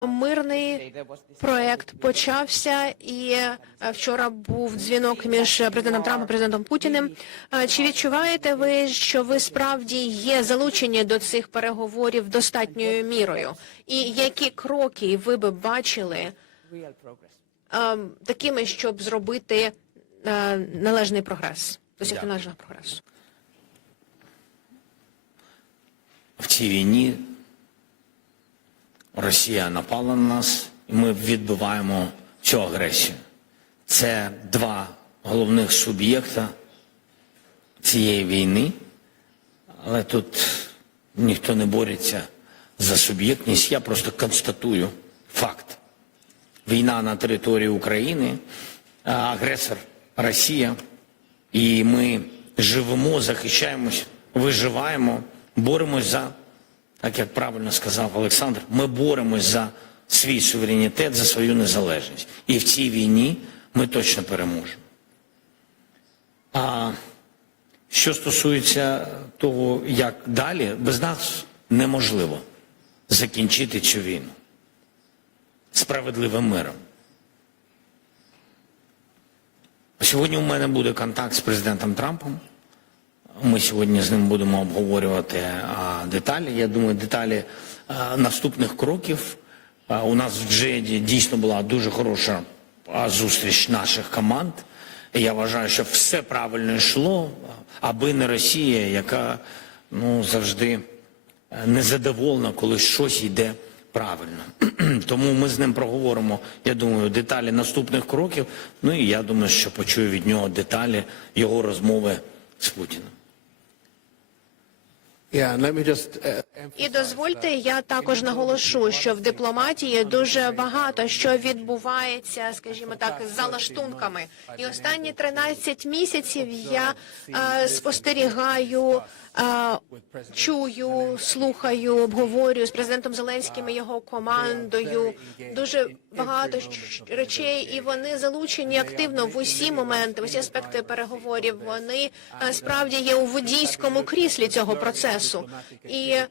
Мирний проект почався, і е, вчора був дзвінок між президентом Трампом і президентом Путіним. Е, Чи відчуваєте ви, що ви справді є залучені до цих переговорів достатньою мірою? І які кроки ви би бачили е, такими, щоб зробити належний прогрес, досягти належного прогресу? В цій війні Росія напала на нас, і ми відбиваємо цю агресію. Це два головних суб'єкта цієї війни, але тут ніхто не бореться за суб'єктність. Я просто констатую факт. Війна на території України, агресор Росія, і ми живемо, захищаємось, виживаємо, боремось за, так як правильно сказав Олександр, ми боремось за свій суверенітет, за свою незалежність. І в цій війні ми точно переможемо. А що стосується того, як далі, без нас неможливо закінчити цю війну справедливим миром. Сьогодні у мене буде контакт з президентом Трампом. Ми сьогодні з ним будемо обговорювати деталі. Я думаю, деталі наступних кроків. У нас в Джеді дійсно була дуже хороша зустріч наших команд. Я вважаю, що все правильно йшло, аби не Росія, яка ну, завжди е, незадоволена, коли щось йде правильно. Тому ми з ним проговоримо, я думаю, деталі наступних кроків. Ну і я думаю, що почую від нього деталі його розмови з Путіним. І дозвольте, я також наголошу, що в дипломатії дуже багато що відбувається, скажімо так, за лаштунками. І останні 13 місяців я е, спостерігаю, е, чую, слухаю, обговорюю з президентом Зеленським і його командою. Дуже багато речей, і вони залучені активно в усі моменти, в усі аспекти переговорів. Вони е, справді є у водійському кріслі цього процесу. І е,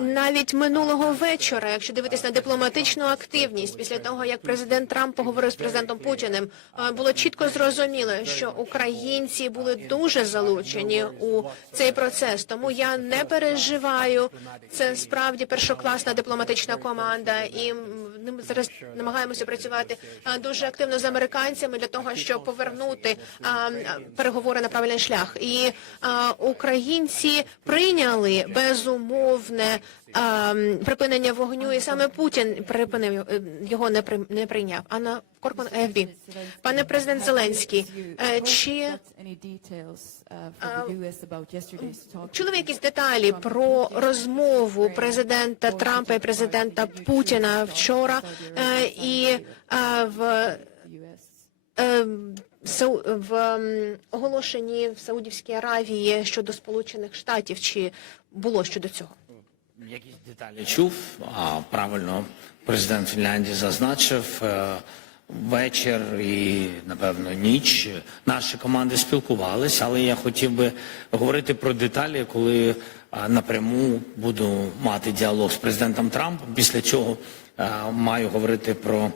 навіть минулого вечора, якщо дивитись на дипломатичну активність, після того як президент Трамп поговорив з президентом Путіним, було чітко зрозуміло, що українці були дуже залучені у цей процес. Тому я не переживаю. Це справді першокласна дипломатична команда, і ми зараз намагаємося працювати дуже активно з американцями для того, щоб повернути переговори на правильний шлях. І українці прийняли безумовне е, припинення вогню, і саме Путін припинив е, його не при- не прийняв. Анна Корпан ФБ. Пане президент Зеленський, е, чи чули ви якісь деталі про розмову президента Трампа і президента Путіна вчора е, і е, в е, в оголошенні в Саудівській Аравії щодо Сполучених Штатів, чи було щодо цього? Якісь деталі чув, а правильно президент Фінляндії зазначив е, вечір і, напевно, ніч. Наші команди спілкувалися, але я хотів би говорити про деталі, коли напряму буду мати діалог з президентом Трампом. Після цього маю говорити про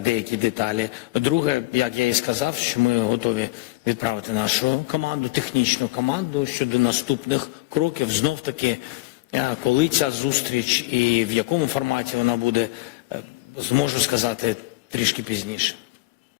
деякі деталі. Друге, як я і сказав, що ми готові відправити нашу команду, технічну команду щодо наступних кроків. Знов таки. Коли ця зустріч і в якому форматі вона буде, е, зможу сказати трішки пізніше.